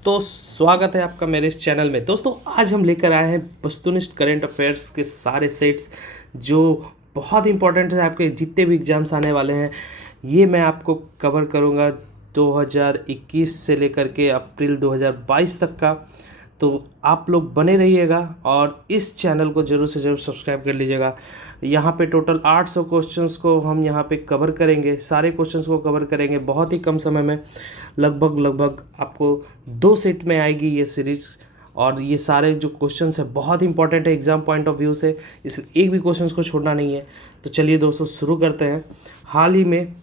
तो स्वागत है आपका मेरे इस चैनल में। दोस्तों आज हम लेकर आए हैं वस्तुनिष्ठ करंट अफेयर्स के सारे सेट्स जो बहुत इंपॉर्टेंट है। आपके जितने भी एग्जाम्स आने वाले हैं ये मैं आपको कवर करूंगा 2021 से लेकर के अप्रैल 2022 तक का। तो आप लोग बने रहिएगा और इस चैनल को ज़रूर से ज़रूर सब्सक्राइब कर लीजिएगा। यहाँ पे टोटल 800 क्वेश्चंस को हम यहाँ पे कवर करेंगे, सारे क्वेश्चंस को कवर करेंगे बहुत ही कम समय में। लगभग आपको 2 सेट में आएगी ये सीरीज़। और ये सारे जो क्वेश्चंस है बहुत इंपॉर्टेंट है एग्ज़ाम पॉइंट ऑफ व्यू से, इस एक भी क्वेश्चंस को छोड़ना नहीं है। तो चलिए दोस्तों शुरू करते हैं। हाल ही में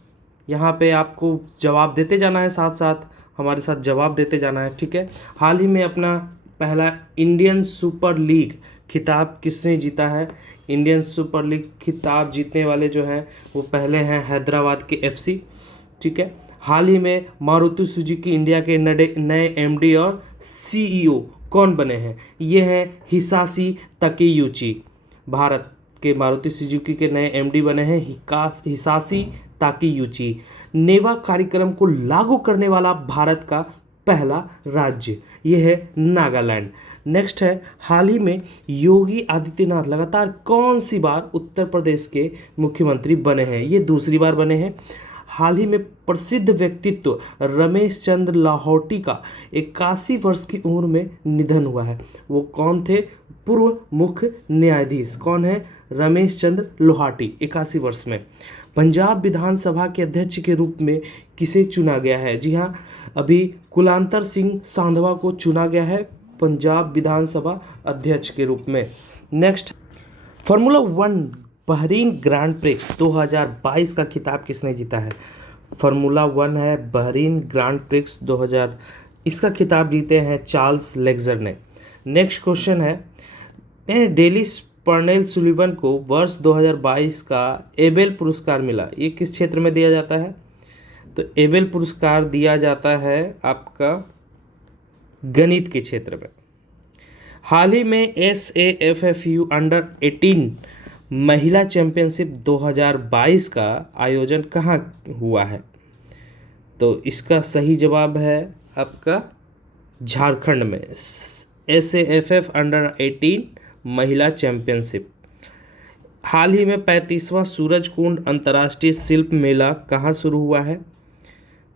यहाँ पे आपको जवाब देते जाना है, साथ साथ हमारे साथ जवाब देते जाना है, ठीक है। हाल ही में अपना पहला इंडियन सुपर लीग खिताब किसने जीता है? इंडियन सुपर लीग खिताब जीतने वाले जो हैं वो पहले हैं हैदराबाद के एफसी, ठीक है। हाल ही में मारुति सुजुकी इंडिया के नए एमडी और सीईओ कौन बने हैं? ये हैं हिसाशी ताकेयूची। भारत के मारुति सुजुकी के नए एमडी बने हैं हिसाशी ताकेयूची। नेवा कार्यक्रम को लागू करने वाला भारत का पहला राज्य ये है नागालैंड। नेक्स्ट है हाल ही में योगी आदित्यनाथ लगातार कौन सी बार उत्तर प्रदेश के मुख्यमंत्री बने हैं? ये दूसरी बार बने हैं। हाल ही में प्रसिद्ध व्यक्तित्व रमेश चंद्र लाहौटी का 81 वर्ष की उम्र में निधन हुआ है। वो कौन थे? पूर्व मुख्य न्यायाधीश कौन है? रमेश चंद्र लोहाटी 81 वर्ष में। पंजाब विधानसभा के अध्यक्ष के रूप में किसे चुना गया है? जी हाँ, अभी कुलवंत सिंह सांधवा को चुना गया है पंजाब विधानसभा अध्यक्ष के रूप में। Next, formula 1 Bahrain grand prix 2022 का खिताब किसने जीता है? फार्मूला 1 है बहरीन ग्रांड प्रिक्स 2000, इसका खिताब जीते हैं चार्ल्स लेक्जर ने। नेक्स्ट क्वेश्चन है डेलिस पर्नेल सुलिवन को वर्ष 2022 का एबेल पुरस्कार मिला, ये किस क्षेत्र में दिया जाता है? तो एबेल पुरस्कार दिया जाता है आपका गणित के क्षेत्र में। हाल ही में SAFFU अंडर 18 महिला चैंपियनशिप 2022 का आयोजन कहाँ हुआ है? तो इसका सही जवाब है आपका झारखंड में। SAFF अंडर 18 महिला चैंपियनशिप। हाल ही में 35वां सूरजकुंड अंतर्राष्ट्रीय शिल्प मेला कहाँ शुरू हुआ है?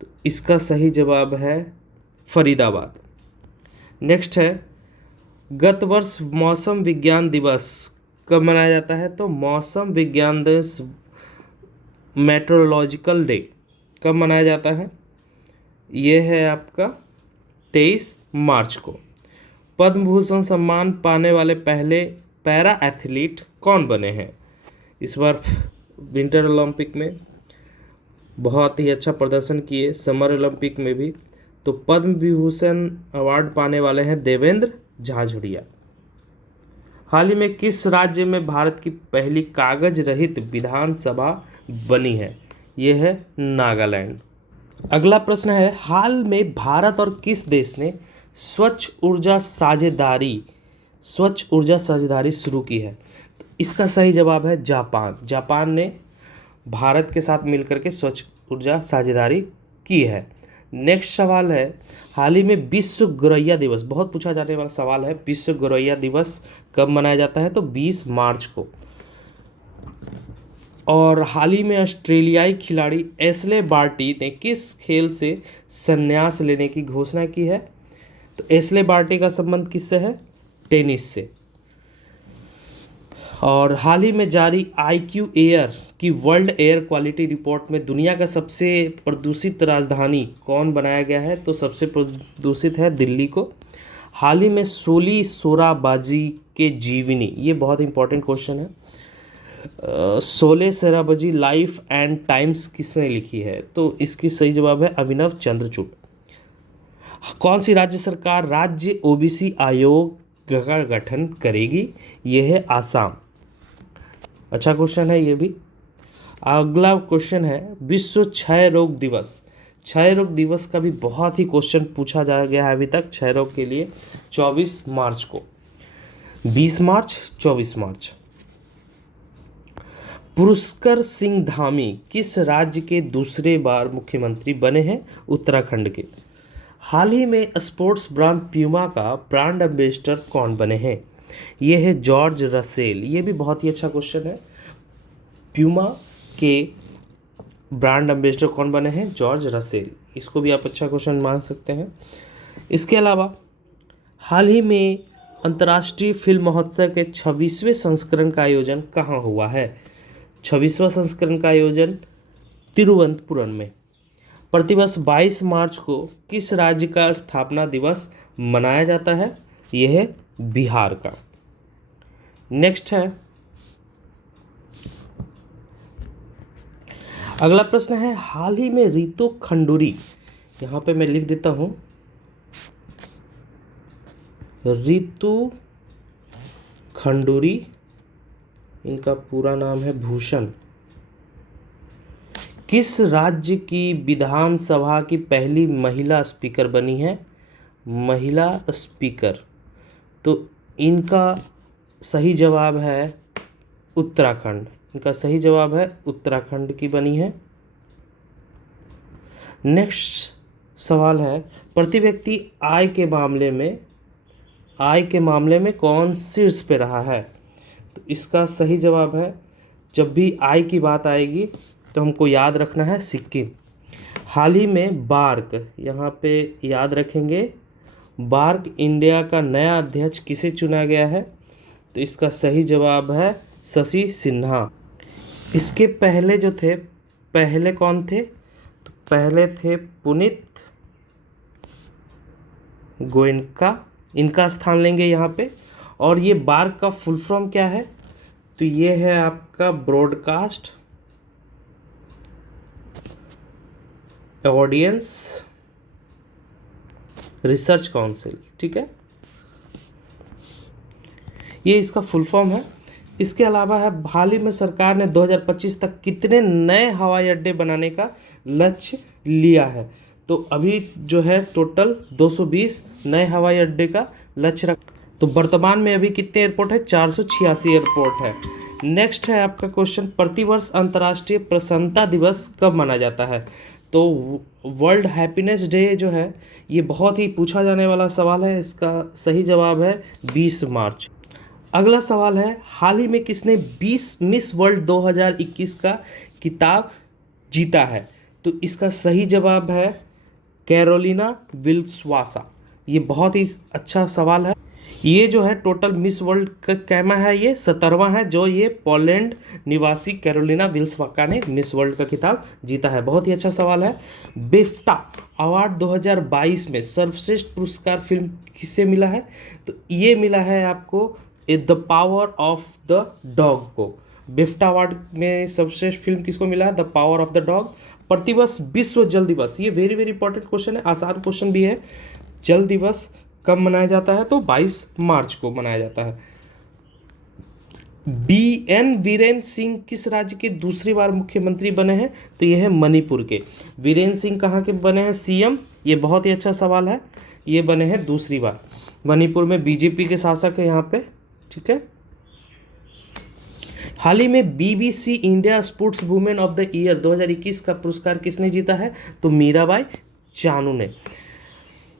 तो इसका सही जवाब है फरीदाबाद। नेक्स्ट है गत वर्ष मौसम विज्ञान दिवस कब मनाया जाता है? तो मौसम विज्ञान दिवस मेट्रोलॉजिकल डे कब मनाया जाता है? ये है आपका 23 मार्च को। पद्म भूषण सम्मान पाने वाले पहले पैरा एथलीट कौन बने हैं? इस बार विंटर ओलंपिक में बहुत ही अच्छा प्रदर्शन किए, समर ओलंपिक में भी। तो पद्म विभूषण अवार्ड पाने वाले हैं देवेंद्र झाझड़िया। हाल ही में किस राज्य में भारत की पहली कागज रहित विधानसभा बनी है? यह है नागालैंड। अगला प्रश्न है हाल में भारत और किस देश ने स्वच्छ ऊर्जा साझेदारी शुरू की है? तो इसका सही जवाब है जापान। जापान ने भारत के साथ मिलकर के स्वच्छ ऊर्जा साझेदारी की है। नेक्स्ट सवाल है हाल ही में विश्व गौरैया दिवस, बहुत पूछा जाने वाला सवाल है, विश्व गौरैया दिवस कब मनाया जाता है? तो 20 मार्च को। और हाल ही में ऑस्ट्रेलियाई खिलाड़ी एशले बार्टी ने किस खेल से संन्यास लेने की घोषणा की है? तो एशले बार्टी का संबंध किससे है? टेनिस से। और हाल ही में जारी IQ एयर की वर्ल्ड एयर क्वालिटी रिपोर्ट में दुनिया का सबसे प्रदूषित राजधानी कौन बनाया गया है? तो सबसे प्रदूषित है दिल्ली को। हाल ही में शोराबाजी के जीवनी, ये बहुत इंपॉर्टेंट क्वेश्चन है। शोराबाजी लाइफ एंड टाइम्स किसने लिखी है? तो इसकी सही जवाब है अभिनव चंद्रचूड़। कौन सी राज्य सरकार राज्य OBC आयोग का गठन करेगी? यह है आसाम। अच्छा क्वेश्चन है ये भी। अगला क्वेश्चन है विश्व क्षय रोग दिवस। क्षय रोग दिवस का भी बहुत ही क्वेश्चन पूछा जा गया है अभी तक क्षय रोग के लिए। 24 मार्च को, 20 मार्च, 24 मार्च। पुष्कर सिंह धामी किस राज्य के दूसरे बार मुख्यमंत्री बने हैं? उत्तराखंड के। हाल ही में स्पोर्ट्स ब्रांड प्यूमा का ब्रांड एम्बेसडर कौन बने हैं? ये है जॉर्ज रसेल। ये भी बहुत ही अच्छा क्वेश्चन है। प्यूमा के ब्रांड एम्बेसडर कौन बने हैं? George Russell. इसको भी आप अच्छा क्वेश्चन मान सकते हैं। इसके अलावा हाल ही में अंतर्राष्ट्रीय फिल्म महोत्सव के 26वें संस्करण का आयोजन कहाँ हुआ है? 26वां संस्करण का आयोजन तिरुवनंतपुरम में। प्रतिवर्ष 22 मार्च को किस राज्य का स्थापना दिवस मनाया जाता है? यह है बिहार का। नेक्स्ट है, अगला प्रश्न है, हाल ही में रितु खंडूरी, यहाँ पे मैं लिख देता हूँ, रितु खंडूरी, इनका पूरा नाम है भूषण, किस राज्य की विधानसभा की पहली महिला स्पीकर बनी है? महिला स्पीकर। तो इनका सही जवाब है उत्तराखंड। इनका सही जवाब है उत्तराखंड की बनी है। नेक्स्ट सवाल है, प्रति व्यक्ति आय के मामले में कौन शीर्ष पे रहा है? तो इसका सही जवाब है, जब भी आय की बात आएगी तो हमको याद रखना है सिक्किम। हाल ही में बार्क, यहाँ पे याद रखेंगे, बार्क इंडिया का नया अध्यक्ष किसे चुना गया है? तो इसका सही जवाब है शशि सिन्हा। इसके पहले जो थे, पहले कौन थे? तो पहले थे पुनीत गोयनका, इनका स्थान लेंगे यहाँ पे। और ये बार्क का फुल फॉर्म क्या है? तो ये है आपका ब्रॉडकास्ट ऑडियंस रिसर्च काउंसिल, ठीक है, ये इसका फुल फॉर्म है। इसके अलावा है, हाल ही में सरकार ने 2025 तक कितने नए हवाई अड्डे बनाने का लक्ष्य लिया है? तो अभी जो है टोटल 220 नए हवाई अड्डे का लक्ष्य रख। तो वर्तमान में अभी कितने एयरपोर्ट है? 486 एयरपोर्ट है। नेक्स्ट है आपका क्वेश्चन, प्रतिवर्ष अंतर्राष्ट्रीय प्रसन्नता दिवस कब मनाया जाता है? तो वर्ल्ड हैप्पीनेस डे जो है, ये बहुत ही पूछा जाने वाला सवाल है। इसका सही जवाब है 20 मार्च। अगला सवाल है, हाल ही में किसने मिस वर्ल्ड 2021 का खिताब जीता है? तो इसका सही जवाब है कैरोलिना विल्सवासा। ये बहुत ही अच्छा सवाल है। ये जो है टोटल मिस वर्ल्ड का कैमा है, ये 17वां है जो ये पोलैंड निवासी कैरोलिना विल्सवाका ने मिस वर्ल्ड का खिताब जीता है। बहुत ही अच्छा सवाल है। बेफ्टा अवार्ड 2022 में सर्वश्रेष्ठ पुरस्कार फिल्म किसे मिला है? तो ये मिला है आपको the power of the dog को। बेफ्टा अवार्ड में सर्वश्रेष्ठ फिल्म किसको मिला है? The power of the dog. प्रतिवर्ष विश्व जल दिवस, ये वेरी वेरी इंपॉर्टेंट क्वेश्चन है, आसान क्वेश्चन भी है। जल दिवस कब मनाया जाता है? तो 22 मार्च को मनाया जाता है। बीएन वीरेंद्र सिंह किस राज्य के दूसरी बार मुख्यमंत्री बने हैं? तो ये है मणिपुर के। वीरेंद्र सिंह कहाँ के बने हैं सीएम? ये बहुत ही अच्छा सवाल है। ये बने हैं दूसरी बार। मणिपुर में बीजेपी के शासक है यहाँ पे, ठीक है। हाल ही में BBC India sports women of the year 2021 का पुरस्कार किसने जीता है? तो मीराबाई चानू ने।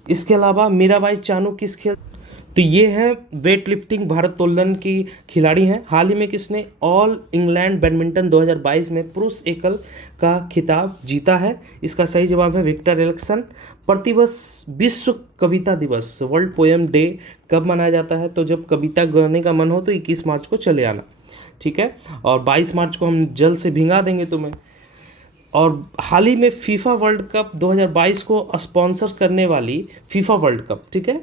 इसके अलावा मीराबाई चानू किस खेल, तो ये है वेट लिफ्टिंग भारोत्तोलन की खिलाड़ी हैं। हाल ही में किसने ऑल इंग्लैंड बैडमिंटन 2022 में पुरुष एकल का खिताब जीता है? इसका सही जवाब है विक्टर एरिक्सन। प्रतिवर्ष विश्व कविता दिवस वर्ल्ड पोएम डे कब मनाया जाता है? तो जब कविता गाने का मन हो तो 21 मार्च को चले आना, ठीक है। और 22 मार्च को हम जल से भिंगा देंगे तुम्हें। और हाल ही में फीफा वर्ल्ड कप 2022 को स्पॉन्सर करने वाली फीफा वर्ल्ड कप, ठीक है,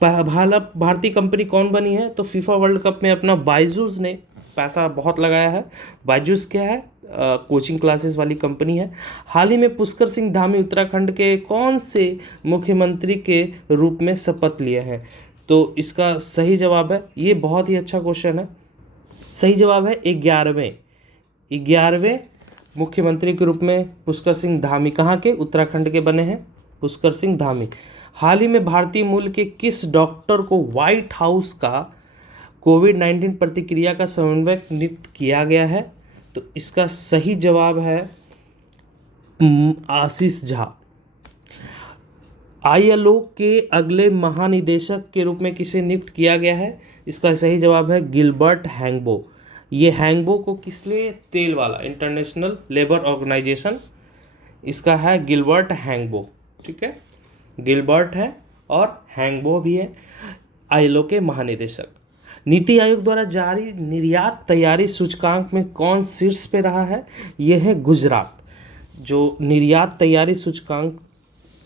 भारतीय कंपनी कौन बनी है? तो फीफा वर्ल्ड कप में अपना बायजूस ने पैसा बहुत लगाया है। बायजूस क्या है? कोचिंग क्लासेस वाली कंपनी है। हाल ही में पुष्कर सिंह धामी उत्तराखंड के कौन से मुख्यमंत्री के रूप में शपथ लिए हैं? तो इसका सही जवाब है, ये बहुत ही अच्छा क्वेश्चन है, सही जवाब है 11वें मुख्यमंत्री के रूप में पुष्कर सिंह धामी कहाँ के? उत्तराखंड के बने हैं पुष्कर सिंह धामी। हाल ही में भारतीय मूल के किस डॉक्टर को व्हाइट हाउस का कोविड-19 प्रतिक्रिया का समन्वयक नियुक्त किया गया है? तो इसका सही जवाब है आशीष झा। आईएलओ के अगले महानिदेशक के रूप में किसे नियुक्त किया गया है? इसका सही जवाब है गिलबर्ट हैंगबो। ये हैंगबो को किस लिए? तेल वाला, इंटरनेशनल लेबर ऑर्गेनाइजेशन, इसका है गिलबर्ट हैंगबो। ठीक है, गिलबर्ट है और हैंगबो भी है आईएलओ के महानिदेशक। नीति आयोग द्वारा जारी निर्यात तैयारी सूचकांक में कौन शीर्ष पे रहा है? यह है गुजरात। जो निर्यात तैयारी सूचकांक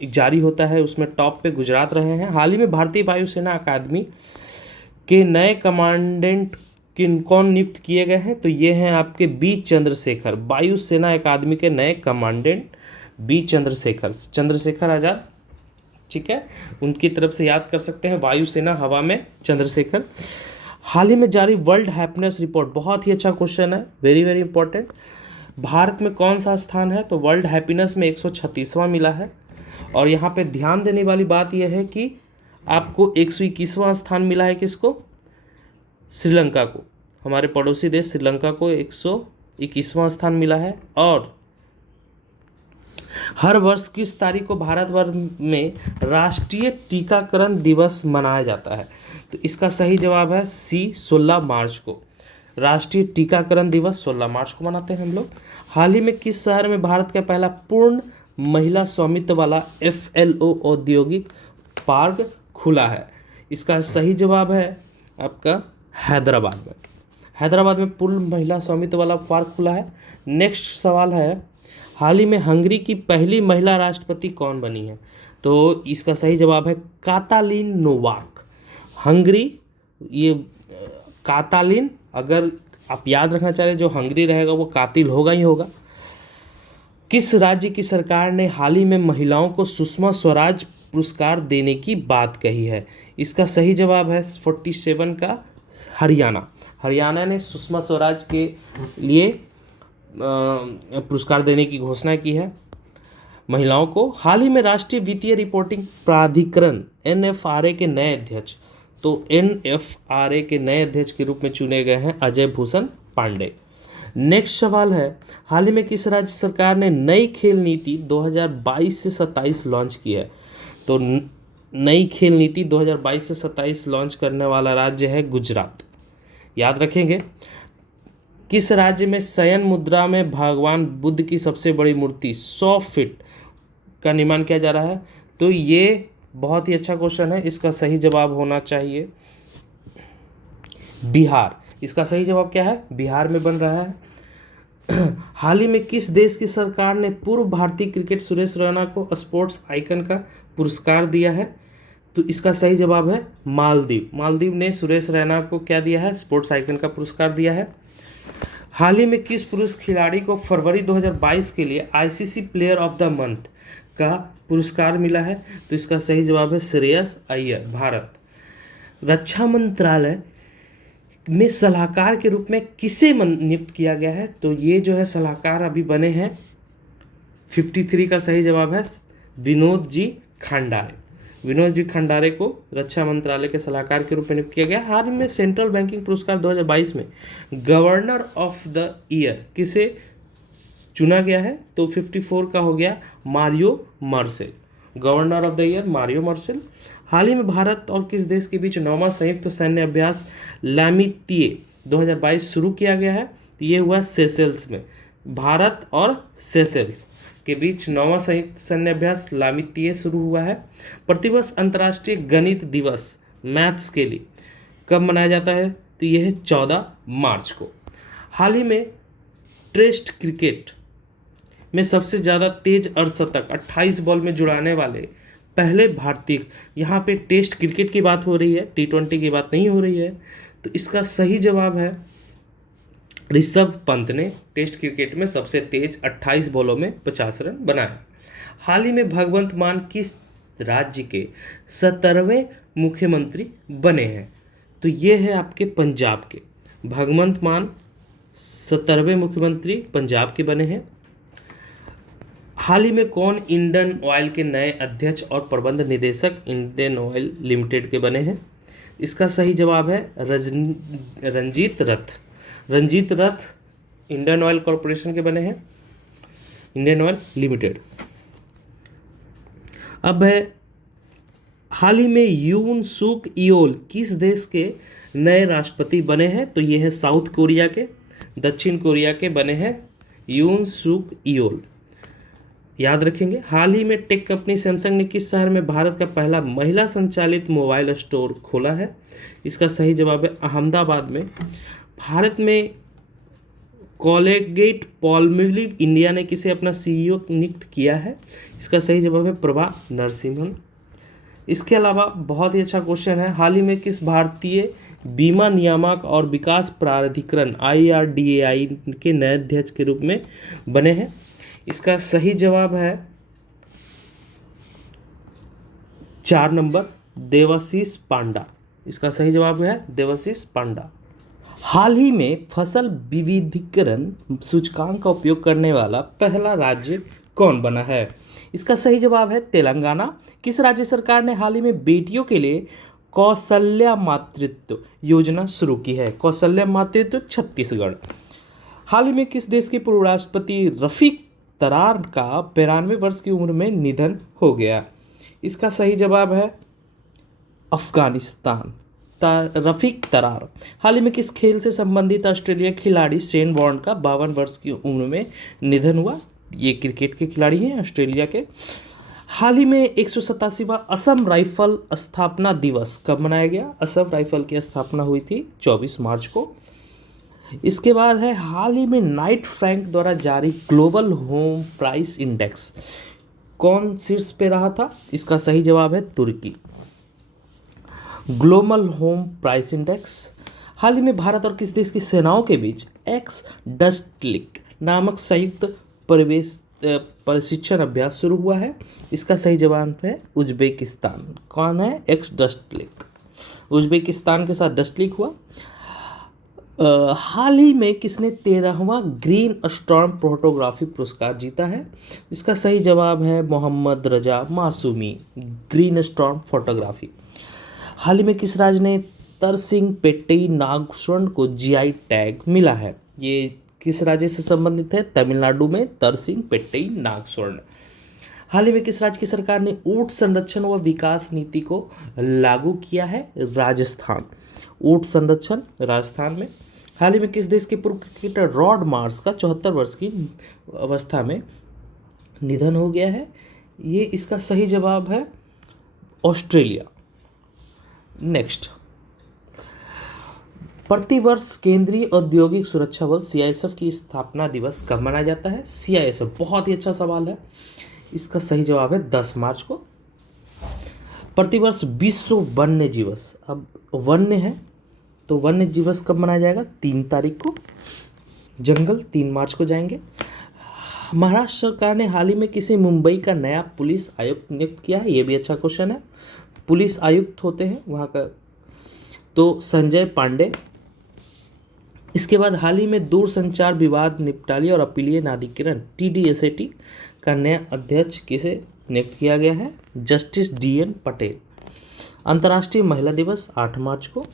जारी होता है उसमें टॉप पे गुजरात रहे हैं। हाल ही में भारतीय वायुसेना अकादमी के नए कमांडेंट कौन नियुक्त किए गए हैं? तो ये हैं आपके बी चंद्रशेखर। वायुसेना अकादमी के नए कमांडेंट बी चंद्रशेखर आजाद। ठीक है, उनकी तरफ से याद कर सकते हैं, वायुसेना हवा में चंद्रशेखर। हाल ही में जारी वर्ल्ड हैप्पीनेस रिपोर्ट, बहुत ही अच्छा क्वेश्चन है, वेरी वेरी इंपॉर्टेंट। भारत में कौन सा स्थान है? तो वर्ल्ड हैप्पीनेस में 136वां मिला है। और यहाँ पे ध्यान देने वाली बात यह है कि आपको 121वां स्थान मिला है किसको? श्रीलंका को। हमारे पड़ोसी देश श्रीलंका को 121वां स्थान मिला है। और हर वर्ष किस तारीख को भारतवर्ष में राष्ट्रीय टीकाकरण दिवस मनाया जाता है? तो इसका सही जवाब है सी, 16 मार्च को। राष्ट्रीय टीकाकरण दिवस 16 मार्च को मनाते हैं हम लोग। हाल ही में किस शहर में भारत का पहला पूर्ण महिला स्वामित्व वाला FLO औद्योगिक पार्क खुला है? इसका सही जवाब है आपका हैदराबाद में। हैदराबाद में पूर्ण महिला स्वामित्व वाला पार्क खुला है। नेक्स्ट सवाल है, हाल ही में हंगरी की पहली महिला राष्ट्रपति कौन बनी है? तो इसका सही जवाब है कातालिन नोवाक। हंगरी, ये कातालिन, अगर आप याद रखना चाह रहे जो हंगरी रहेगा वो कातिल होगा ही होगा। किस राज्य की सरकार ने हाल ही में महिलाओं को सुषमा स्वराज पुरस्कार देने की बात कही है? इसका सही जवाब है 47 का हरियाणा। हरियाणा ने सुषमा स्वराज के लिए पुरस्कार देने की घोषणा की है महिलाओं को। हाल ही में राष्ट्रीय वित्तीय रिपोर्टिंग प्राधिकरण NFRA के नए अध्यक्ष, तो NFRA के नए अध्यक्ष के रूप में चुने गए हैं अजय भूषण पांडे। नेक्स्ट सवाल है, हाल ही में किस राज्य सरकार ने नई खेल नीति 2022 से 27 लॉन्च की है? तो नई खेल नीति 2022 से 27 लॉन्च करने वाला राज्य है गुजरात। याद रखेंगे। किस राज्य में शयन मुद्रा में भगवान बुद्ध की सबसे बड़ी मूर्ति 100 फीट का निर्माण किया जा रहा है? तो ये बहुत ही अच्छा क्वेश्चन है, इसका सही जवाब होना चाहिए बिहार। इसका सही जवाब क्या है? बिहार में बन रहा है। हाल ही में किस देश की सरकार ने पूर्व भारतीय क्रिकेट सुरेश रैना को स्पोर्ट्स आइकन का पुरस्कार दिया है? तो इसका सही जवाब है मालदीव। मालदीव ने सुरेश रैना को क्या दिया है? स्पोर्ट्स आइकन का पुरस्कार दिया है। हाल ही में किस पुरुष खिलाड़ी को फरवरी 2022 के लिए ICC player of the month का पुरस्कार मिला है? तो इसका सही जवाब है श्रेयस अय्यर, भारत। रक्षा मंत्रालय में सलाहकार के रूप में किसे नियुक्त किया गया है? तो ये जो है सलाहकार अभी बने हैं 53 का सही जवाब है विनोद जी खंडारे। विनोद जी खंडारे को रक्षा मंत्रालय के सलाहकार के रूप में नियुक्त किया गया। हाल ही में सेंट्रल बैंकिंग पुरस्कार 2022 में गवर्नर ऑफ द ईयर किसे चुना गया है? तो 54 का हो गया Mario Marcel, governor of the year Mario Marcel. हाल ही में भारत और किस देश के बीच 9वां संयुक्त सैन्य अभ्यास लामितिये 2022 शुरू किया गया है? तो ये हुआ सेशेल्स में। भारत और सेशेल्स के बीच 9वां संयुक्त सैन्य अभ्यास लामितिये शुरू हुआ है। प्रतिवर्ष अंतर्राष्ट्रीय गणित दिवस मैथ्स के लिए कब मनाया जाता है? तो यह है 14 मार्च को। हाल ही में टेस्ट क्रिकेट में सबसे ज़्यादा तेज अर्धशतक 28 बॉल में जुड़ाने वाले पहले भारतीय, यहाँ पे टेस्ट क्रिकेट की बात हो रही है, T20 की बात नहीं हो रही है। तो इसका सही जवाब है ऋषभ पंत ने टेस्ट क्रिकेट में सबसे तेज 28 बॉलों में 50 रन बनाया। हाल ही में भगवंत मान किस राज्य के 17वें मुख्यमंत्री बने हैं? तो ये है आपके पंजाब के। भगवंत मान 17वें मुख्यमंत्री पंजाब के बने हैं। हाल ही में कौन इंडियन ऑयल के नए अध्यक्ष और प्रबंध निदेशक इंडियन ऑयल लिमिटेड के बने हैं? इसका सही जवाब है रंजीत रथ। रंजीत रथ इंडियन ऑयल कॉरपोरेशन के बने हैं, इंडियन ऑयल लिमिटेड। अब है हाल ही में यून सुक ईयोल किस देश के नए राष्ट्रपति बने हैं? तो ये है साउथ कोरिया के, दक्षिण कोरिया के बने हैं यून सुक ईयोल। याद रखेंगे। हाल ही में टेक कंपनी सैमसंग ने किस शहर में भारत का पहला महिला संचालित मोबाइल स्टोर खोला है? इसका सही जवाब है अहमदाबाद में। भारत में कोलगेट पॉल्मोलिव इंडिया ने किसे अपना सीईओ नियुक्त किया है? इसका सही जवाब है प्रभा नरसिम्हन। इसके अलावा बहुत ही अच्छा क्वेश्चन है, हाल ही में किस भारतीय बीमा नियामक और विकास प्राधिकरण IRDAI के नए अध्यक्ष के रूप में बने हैं? इसका सही जवाब है 4 नंबर देवाशीष पांडा। इसका सही जवाब है देवाशीष पांडा। हाल ही में फसल विविधीकरण सूचकांक का उपयोग करने वाला पहला राज्य कौन बना है? इसका सही जवाब है तेलंगाना। किस राज्य सरकार ने हाल ही में बेटियों के लिए कौशल्या मातृत्व योजना शुरू की है? कौशल्या मातृत्व छत्तीसगढ़। हाल ही में किस देश के पूर्व राष्ट्रपति रफीक तरार का 92 वर्ष की उम्र में निधन हो गया? इसका सही जवाब है अफगानिस्तान। रफीक तरार। हाल ही में किस खेल से संबंधित ऑस्ट्रेलिया खिलाड़ी शेन वॉर्न का 52 वर्ष की उम्र में निधन हुआ? ये क्रिकेट के खिलाड़ी हैं ऑस्ट्रेलिया के। हाल ही में 187वां असम राइफल स्थापना दिवस कब मनाया गया? असम राइफल की स्थापना हुई थी 24 मार्च को। इसके बाद है हाल ही में नाइट फ्रैंक द्वारा जारी ग्लोबल होम प्राइस इंडेक्स कौन शीर्ष पे रहा था? इसका सही जवाब है तुर्की। Global home price index. हाल ही में भारत और किस देश की सेनाओं के बीच एक्स डस्टलिक नामक संयुक्त प्रशिक्षण अभ्यास शुरू हुआ है? इसका सही जवाब है उज्बेकिस्तान। कौन है एक्स डस्टलिक? उज्बेकिस्तान के साथ डस्टलिक हुआ। हाल ही में किसने 13वां ग्रीन स्टॉर्म फोटोग्राफी पुरस्कार जीता है? इसका सही जवाब है मोहम्मद रजा मासूमी, ग्रीन स्टॉर्म फोटोग्राफी। हाल ही में किस राज्य ने तरसिंग पेट्टई नागस्वर्ण को GI टैग मिला है? ये किस राज्य से संबंधित है? तमिलनाडु में तरसिंग पेट्टई नागस्वर्ण। हाल ही में किस राज्य की सरकार ने ऊंट संरक्षण व विकास नीति को लागू किया है? राजस्थान। ऊंट संरक्षण राजस्थान में। हाल ही में किस देश के पूर्व क्रिकेटर रॉड मार्श का 74 वर्ष की अवस्था में निधन हो गया है? ये इसका सही जवाब है ऑस्ट्रेलिया। नेक्स्ट, प्रतिवर्ष केंद्रीय औद्योगिक सुरक्षा बल CISF की स्थापना दिवस कब मनाया जाता है? CISF बहुत ही अच्छा सवाल है। इसका सही जवाब है 10 मार्च को। प्रतिवर्ष विश्व वन्य दिवस, अब वन्य है तो वन्य दिवस कब मनाया जाएगा? 3 तारीख को। जंगल 3 मार्च को जाएंगे। महाराष्ट्र सरकार ने हाल ही में किसे मुंबई का नया पुलिस आयुक्त नियुक्त किया है? ये भी अच्छा क्वेश्चन है। पुलिस आयुक्त होते हैं वहाँ का, तो संजय पांडे। इसके बाद हाल ही में दूरसंचार विवाद निपटाली और अपीलीय न्यायाधिकरण TDSAT का नया अध्यक्ष किसे नियुक्त किया गया है? Justice DN Patel. अंतर्राष्ट्रीय महिला दिवस 8 मार्च को।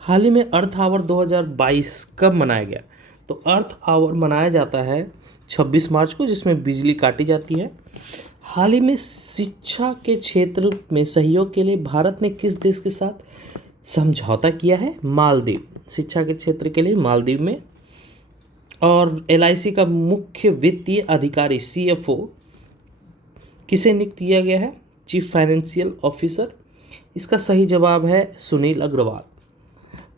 हाल ही में अर्थ आवर 2022 कब मनाया गया? तो अर्थ आवर मनाया जाता है 26 मार्च को, जिसमें बिजली काटी जाती है। हाल ही में शिक्षा के क्षेत्र में सहयोग के लिए भारत ने किस देश के साथ समझौता किया है? मालदीव। शिक्षा के क्षेत्र के लिए मालदीव में। और LIC का मुख्य वित्तीय अधिकारी CFO किसे नियुक्त किया गया है? Chief financial officer. इसका सही जवाब है सुनील अग्रवाल।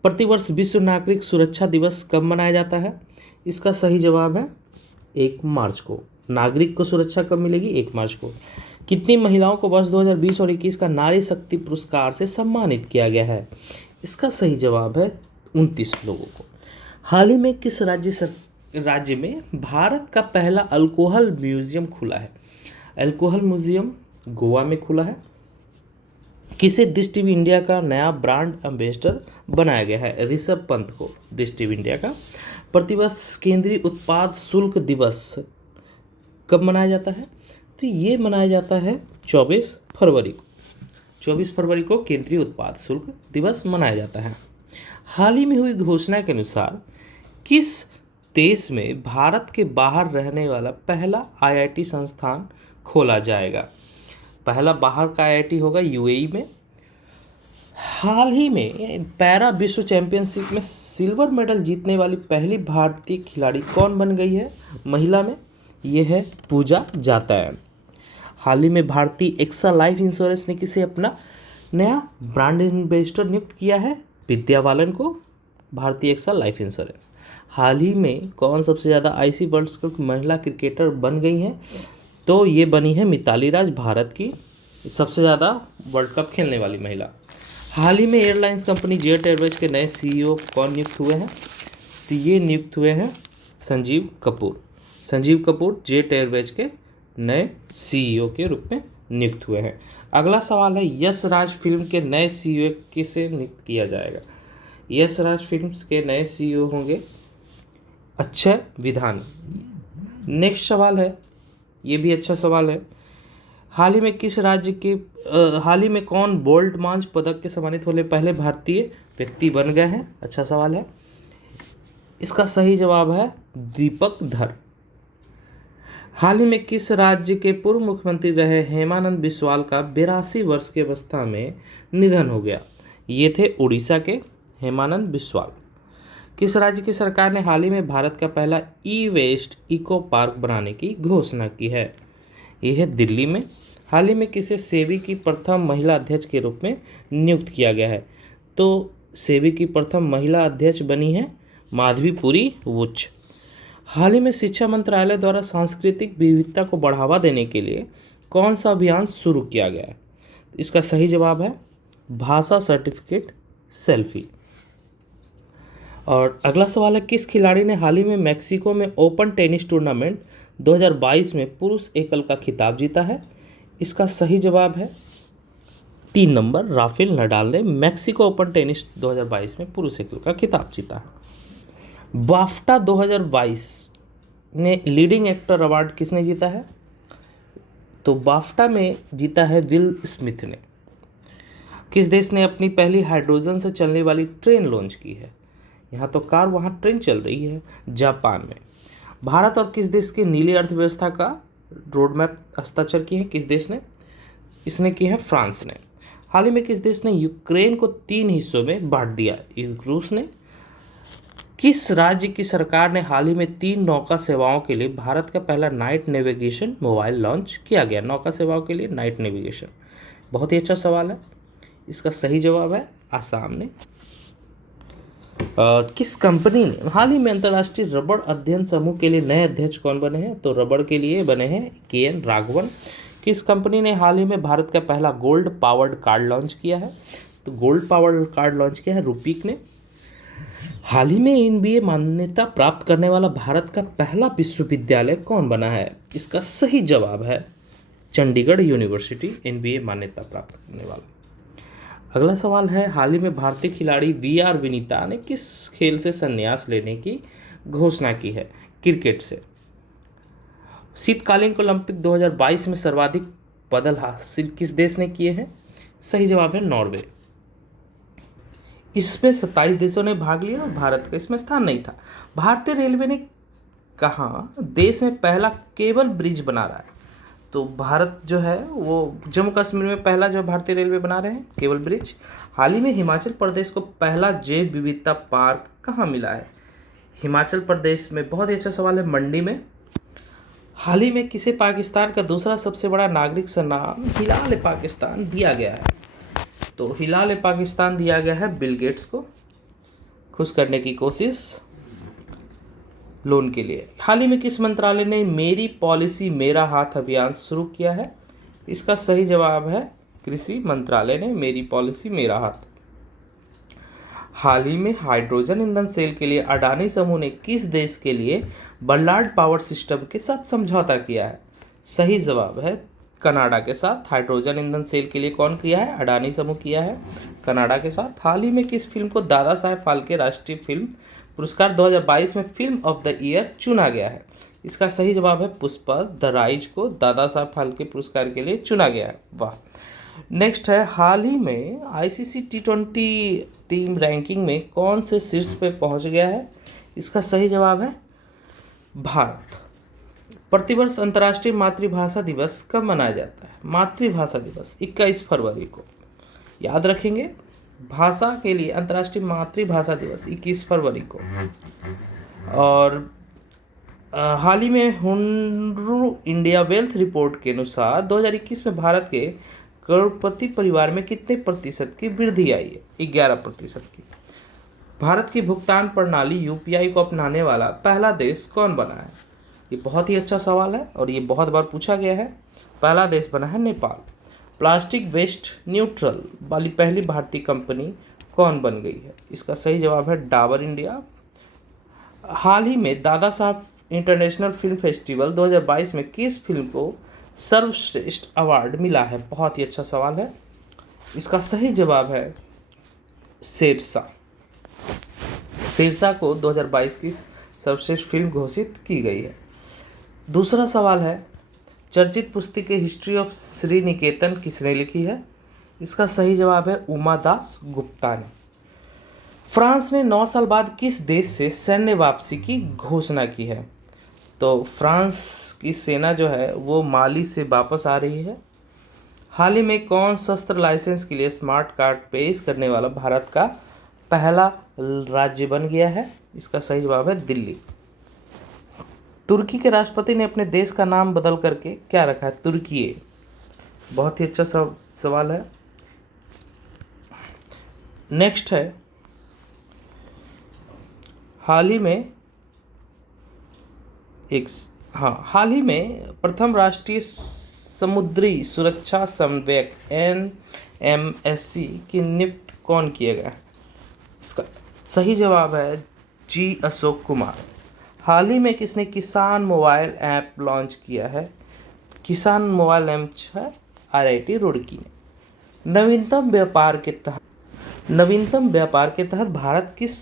प्रतिवर्ष विश्व नागरिक सुरक्षा दिवस कब मनाया जाता है? इसका सही जवाब है 1 मार्च को। नागरिक को सुरक्षा कब मिलेगी? 1 मार्च को। कितनी महिलाओं को वर्ष 2020 और 21 का नारी शक्ति पुरस्कार से सम्मानित किया गया है? इसका सही जवाब है 29 लोगों को। हाल ही में किस राज्य में भारत का पहला अल्कोहल म्यूजियम खुला है? अल्कोहल म्यूजियम गोवा में खुला है। किसे डिश टीवी इंडिया का नया ब्रांड एम्बेसडर बनाया गया है? ऋषभ पंत को डिश टीवी इंडिया का। प्रतिवर्ष केंद्रीय उत्पाद शुल्क दिवस कब मनाया जाता है? तो ये मनाया जाता है 24 फरवरी को। 24 फरवरी को केंद्रीय उत्पाद शुल्क दिवस मनाया जाता है। हाल ही में हुई घोषणा के अनुसार किस देश में भारत के बाहर रहने वाला पहला IIT संस्थान खोला जाएगा? पहला बाहर का IIT होगा UAE में। हाल ही में पैरा विश्व चैंपियनशिप में सिल्वर मेडल जीतने वाली पहली भारतीय खिलाड़ी कौन बन गई है महिला में? ये है पूजा जाटव। हाल ही में भारतीय एक्सा लाइफ इंश्योरेंस ने किसे अपना नया ब्रांड एम्बेसडर नियुक्त किया है? विद्या बालन को, भारतीय एक्सा लाइफ इंश्योरेंस। हाल ही में कौन सबसे ज़्यादा आईसी वर्ल्ड कप महिला क्रिकेटर बन गई हैं? तो ये बनी है मिताली राज, भारत की सबसे ज़्यादा वर्ल्ड कप खेलने वाली महिला। हाल ही में एयरलाइंस कंपनी जेट एयरवेज के नए सीईओ कौन नियुक्त हुए हैं? तो ये नियुक्त हुए हैं संजीव कपूर। संजीव कपूर जेट एयरवेज के नए सीईओ के रूप में नियुक्त हुए हैं। अगला सवाल है, यश राज फिल्म के नए सीईओ किसे नियुक्त किया जाएगा? यश राज फिल्म्स के नए सीईओ होंगे अक्षय विधान। नेक्स्ट सवाल है, ये भी अच्छा सवाल है, हाल ही में किस राज्य के हाल ही में कौन बोल्ट मांस पदक के सम्मानित होने पहले भारतीय व्यक्ति बन गए हैं? अच्छा सवाल है। इसका सही जवाब है दीपक धर। हाल ही में किस राज्य के पूर्व मुख्यमंत्री रहे हेमानंद बिस्वाल का 82 वर्ष की अवस्था में निधन हो गया? ये थे उड़ीसा के हेमानंद बिस्वाल। किस राज्य की सरकार ने हाल ही में भारत का पहला ई वेस्ट इको पार्क बनाने की घोषणा की है? यह है दिल्ली में। हाल ही में किसे सेबी की प्रथम महिला अध्यक्ष के रूप में नियुक्त किया गया है? तो सेबी की प्रथम महिला अध्यक्ष बनी है माधवीपुरी वुच। हाल ही में शिक्षा मंत्रालय द्वारा सांस्कृतिक विविधता को बढ़ावा देने के लिए कौन सा अभियान शुरू किया गया है? इसका सही जवाब है भाषा सर्टिफिकेट सेल्फी। और अगला सवाल है, किस खिलाड़ी ने हाल ही में मैक्सिको में ओपन टेनिस टूर्नामेंट 2022 में पुरुष एकल का खिताब जीता है? इसका सही जवाब है 3 नंबर राफेल नडाल ने मैक्सिको ओपन टेनिस 2022 में पुरुष एकल का खिताब जीता है। बाफ्टा 2022 ने लीडिंग एक्टर अवार्ड किसने जीता है? तो बाफ्टा में जीता है विल स्मिथ ने। किस देश ने अपनी पहली हाइड्रोजन से चलने वाली ट्रेन लॉन्च की है? यहाँ तो कार, वहाँ ट्रेन चल रही है, जापान में। भारत और किस देश की नीली अर्थव्यवस्था का रोड मैप हस्ताक्षर किए हैं? किस देश ने? इसने की है फ्रांस ने। हाल ही में किस देश ने यूक्रेन को 3 हिस्सों में बांट दिया? रूस ने। किस राज्य की सरकार ने हाल ही में 3 नौका सेवाओं के लिए भारत का पहला नाइट नेविगेशन मोबाइल लॉन्च किया गया? नौका सेवाओं के लिए नाइट नेविगेशन, बहुत ही अच्छा सवाल है। इसका सही जवाब है आसाम ने। किस कंपनी ने हाल ही में अंतर्राष्ट्रीय रबड़ अध्ययन समूह के लिए नए अध्यक्ष कौन बने हैं? तो रबड़ के लिए बने हैं KN राघवन। किस कंपनी ने हाल ही में भारत का पहला गोल्ड पावर्ड कार्ड लॉन्च किया है? तो गोल्ड पावर्ड कार्ड लॉन्च किया है रूपीक ने। हाल ही में NBA मान्यता प्राप्त करने वाला भारत का पहला विश्वविद्यालय कौन बना है? इसका सही जवाब है चंडीगढ़ यूनिवर्सिटी NBA मान्यता प्राप्त करने वाला। अगला सवाल है, हाल ही में भारतीय खिलाड़ी VR विनीता ने किस खेल से संन्यास लेने की घोषणा की है? क्रिकेट से। शीतकालीन ओलंपिक 2022 में सर्वाधिक पदक हासिल किस देश ने किए हैं? सही जवाब है नॉर्वे। इसमें 27 देशों ने भाग लिया और भारत का इसमें स्थान नहीं था। भारतीय रेलवे ने कहा देश में पहला केबल ब्रिज बना रहा है? तो भारत जो है वो जम्मू कश्मीर में पहला जो भारतीय रेलवे बना रहे हैं केबल ब्रिज। हाल ही में हिमाचल प्रदेश को पहला जैव विविधता पार्क कहाँ मिला है? हिमाचल प्रदेश में, बहुत ही अच्छा सवाल है, मंडी में। हाल ही में किसे पाकिस्तान का दूसरा सबसे बड़ा नागरिक सम्मान हिलाल पाकिस्तान दिया गया है? तो हिलाल पाकिस्तान दिया गया है बिल गेट्स को, खुश करने की कोशिश लोन के लिए। हाल ही में किस मंत्रालय ने मेरी पॉलिसी मेरा हाथ अभियान शुरू किया है? इसका सही जवाब है कृषि मंत्रालय ने मेरी पॉलिसी मेरा हाथ। हाल ही में हाइड्रोजन ईंधन सेल के लिए अडानी समूह ने किस देश के लिए बल्लार्ड पावर सिस्टम के साथ समझौता किया है? सही जवाब है कनाडा के साथ। हाइड्रोजन ईंधन सेल के लिए कौन किया है? अडानी समूह किया है कनाडा के साथ। हाल ही में किस फिल्म को दादा साहेब फाल्के राष्ट्रीय फिल्म पुरस्कार 2022 में फिल्म ऑफ द ईयर चुना गया है? इसका सही जवाब है पुष्पा द राइज को दादा साहब फाल्के पुरस्कार के लिए चुना गया है। वाह। नेक्स्ट है, हाल ही में ICC T20 टीम रैंकिंग में कौन से शीर्ष पे पहुंच गया है? इसका सही जवाब है भारत। प्रतिवर्ष अंतर्राष्ट्रीय मातृभाषा दिवस कब मनाया जाता है? मातृभाषा दिवस 21 फरवरी को, याद रखेंगे। भाषा के लिए अंतर्राष्ट्रीय मातृभाषा दिवस 21 फरवरी को। और हाल ही में हुनरू इंडिया वेल्थ रिपोर्ट के अनुसार 2021 में भारत के करोड़पति परिवार में कितने प्रतिशत की वृद्धि आई है? 11% की। भारत की भुगतान प्रणाली यूपीआई को अपनाने वाला पहला देश कौन बना है? ये बहुत ही अच्छा सवाल है और ये बहुत बार पूछा गया है। पहला देश बना है नेपाल। प्लास्टिक वेस्ट न्यूट्रल वाली पहली भारतीय कंपनी कौन बन गई है? इसका सही जवाब है डाबर इंडिया। हाल ही में Dada Saheb international film festival 2022 में किस फिल्म को सर्वश्रेष्ठ अवार्ड मिला है? बहुत ही अच्छा सवाल है। इसका सही जवाब है शेरशाह। शेरशाह को 2022 की सर्वश्रेष्ठ फिल्म घोषित की गई है। दूसरा सवाल है, चर्चित पुस्तक हिस्ट्री ऑफ श्री निकेतन किसने लिखी है? इसका सही जवाब है उमा दास गुप्ता ने। फ्रांस ने 9 साल बाद किस देश से सैन्य वापसी की घोषणा की है? तो फ्रांस की सेना जो है वो माली से वापस आ रही है। हाल ही में कौन शस्त्र लाइसेंस के लिए स्मार्ट कार्ड पेश करने वाला भारत का पहला राज्य बन गया है? इसका सही जवाब है दिल्ली। तुर्की के राष्ट्रपति ने अपने देश का नाम बदल करके क्या रखा है? तुर्की। बहुत ही अच्छा सवाल है। नेक्स्ट है, हाल ही में प्रथम राष्ट्रीय समुद्री सुरक्षा समन्वयक NMSC की नियुक्ति कौन किया गया? इसका सही जवाब है जी अशोक कुमार। हाल ही में किसने किसान मोबाइल ऐप लॉन्च किया है? किसान मोबाइल ऐप है IIT रुड़की ने। नवीनतम व्यापार के तहत भारत किस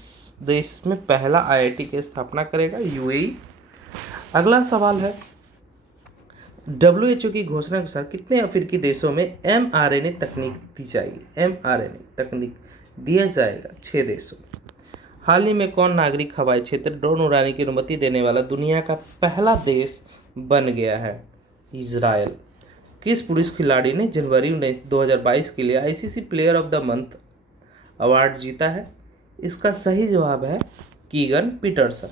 देश में पहला IIT की स्थापना करेगा? UAE। अगला सवाल है, WHO की घोषणा के अनुसार कितने अफ्रीकी देशों में mRNA तकनीक दी जाएगी? mRNA तकनीक दिया जाएगा 6 देशों में। हाल ही में कौन नागरिक हवाई क्षेत्र ड्रोन उड़ाने की अनुमति देने वाला दुनिया का पहला देश बन गया है? इजराइल। किस पुरुष खिलाड़ी ने जनवरी 2022 के लिए ICC player of the month award जीता है? इसका सही जवाब है कीगन पीटरसन।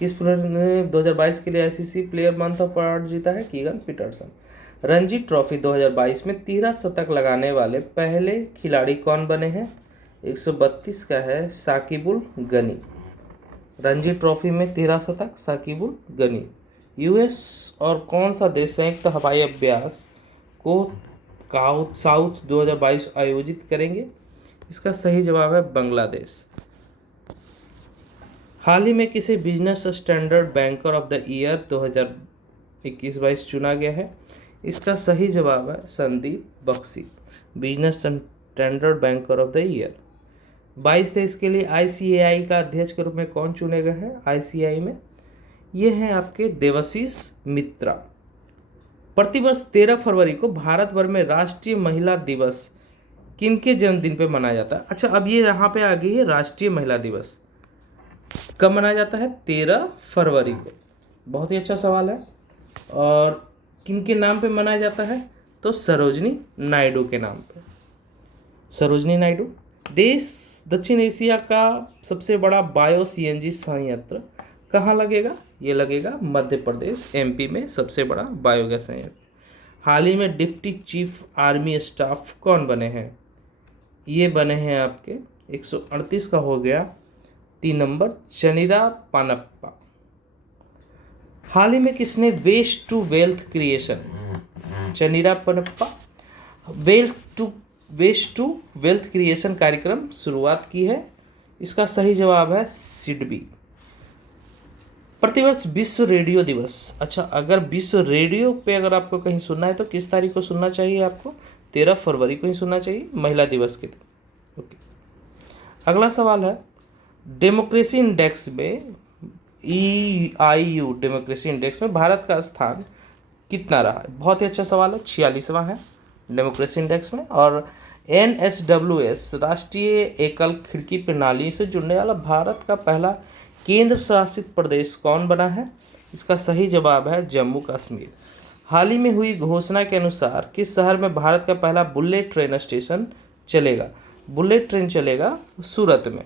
किस पुरुष ने 2022 के लिए ICC player month of award जीता है? Keegan Petersen. रणजी ट्रॉफी 2022 में 13 शतक लगाने वाले पहले खिलाड़ी कौन बने हैं? 132 का है साकिबुल गनी। रणजी ट्रॉफी में 13 शतक साकिबुल गनी। US और कौन सा देश संयुक्त हवाई अभ्यास को साउथ 2022 आयोजित करेंगे? इसका सही जवाब है बांग्लादेश। हाल ही में किसे Business Standard banker of the year 2021-22 चुना गया है? इसका सही जवाब है Sandeep Bakhshi. Business Standard banker of the year. 22 देश के लिए ICAI का अध्यक्ष के रूप में कौन चुने गए हैं ICAI में? ये हैं आपके देवाशीष मित्रा। प्रतिवर्ष 13 फरवरी को भारत भर में राष्ट्रीय महिला दिवस किनके जन्मदिन पे मनाया जाता है? अच्छा, अब ये यहाँ पे आ गई है राष्ट्रीय महिला दिवस कब मनाया जाता है? 13 फरवरी को। बहुत ही अच्छा सवाल है। और किनके नाम पे मनाया जाता है? तो सरोजनी नायडू के नाम पे। सरोजनी नायडू। देश दक्षिण एशिया का सबसे बड़ा बायो CNG संयंत्र कहाँ लगेगा? ये लगेगा मध्य प्रदेश MP में सबसे बड़ा बायोगैस संयंत्र। हाल ही में डिप्टी चीफ आर्मी स्टाफ कौन बने हैं? ये बने हैं आपके 138 का हो गया 3 नंबर चनिरा पानप्पा। हाल ही में किसने waste to wealth creation Chanira Panappa waste to wealth creation कार्यक्रम शुरुआत की है? इसका सही जवाब है सिडबी। प्रतिवर्ष विश्व रेडियो दिवस। अच्छा, अगर विश्व रेडियो पे अगर आपको कहीं सुनना है तो किस तारीख को सुनना चाहिए आपको? 13 फरवरी को ही सुनना चाहिए, महिला दिवस के दिन। ओके। अगला सवाल है, डेमोक्रेसी इंडेक्स में EIU डेमोक्रेसी इंडेक्स में भारत का स्थान कितना रहा है? बहुत ही अच्छा सवाल है। 46वां है डेमोक्रेसी इंडेक्स में। और NSWS राष्ट्रीय एकल खिड़की प्रणाली से जुड़ने वाला भारत का पहला केंद्र शासित प्रदेश कौन बना है? इसका सही जवाब है जम्मू कश्मीर। हाल ही में हुई घोषणा के अनुसार किस शहर में भारत का पहला बुलेट ट्रेन स्टेशन चलेगा? बुलेट ट्रेन चलेगा सूरत में।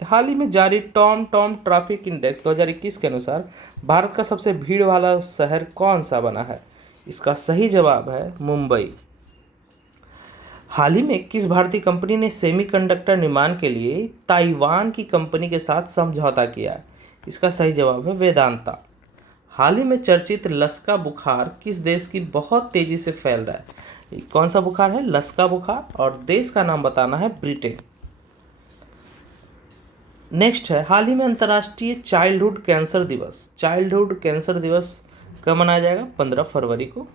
हाल ही में जारी टॉम टॉम ट्रैफिक इंडेक्स 2021 के अनुसार भारत का सबसे भीड़ वाला शहर कौन सा बना है? इसका सही जवाब है मुंबई। हाल ही में किस भारतीय कंपनी ने सेमीकंडक्टर निर्माण के लिए ताइवान की कंपनी के साथ समझौता किया? इसका सही जवाब है वेदांता। हाल ही में चर्चित लसका बुखार किस देश की बहुत तेजी से फैल रहा है? ये कौन सा बुखार है? लसका बुखार, और देश का नाम बताना है ब्रिटेन। नेक्स्ट है, हाल ही में अंतर्राष्ट्रीय चाइल्डहुड कैंसर दिवस, चाइल्डहुड कैंसर दिवस कब मनाया जाएगा? 15 फरवरी को।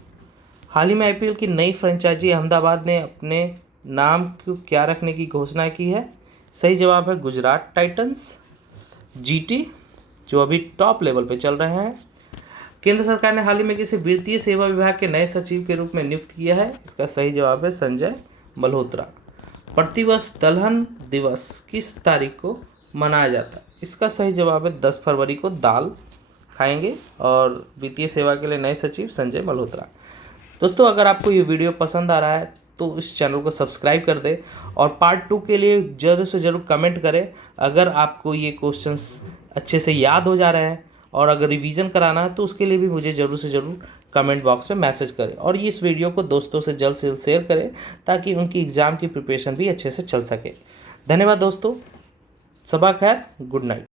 हाल ही में आईपीएल की नई फ्रेंचाइजी अहमदाबाद ने अपने नाम को क्या रखने की घोषणा की है? सही जवाब है गुजरात टाइटंस। जीटी, जो अभी टॉप लेवल पे चल रहे हैं। केंद्र सरकार ने हाल ही में किसी वित्तीय सेवा विभाग के नए सचिव के रूप में नियुक्त किया है? इसका सही जवाब है संजय मल्होत्रा। प्रतिवर्ष दलहन दिवस किस तारीख को मनाया जाता है? इसका सही जवाब है 10 फरवरी को दाल खाएंगे। और वित्तीय सेवा के लिए नए सचिव संजय मल्होत्रा। दोस्तों, अगर आपको ये वीडियो पसंद आ रहा है तो इस चैनल को सब्सक्राइब कर दें और पार्ट 2 के लिए ज़रूर से ज़रूर कमेंट करें। अगर आपको ये क्वेश्चंस अच्छे से याद हो जा रहे हैं और अगर रिवीजन कराना है तो उसके लिए भी मुझे ज़रूर से ज़रूर कमेंट बॉक्स में मैसेज करें। और इस वीडियो को दोस्तों से जल्द शेयर करें ताकि उनकी एग्ज़ाम की प्रिपरेशन भी अच्छे से चल सके। धन्यवाद दोस्तों, सबा खैर, गुड नाइट।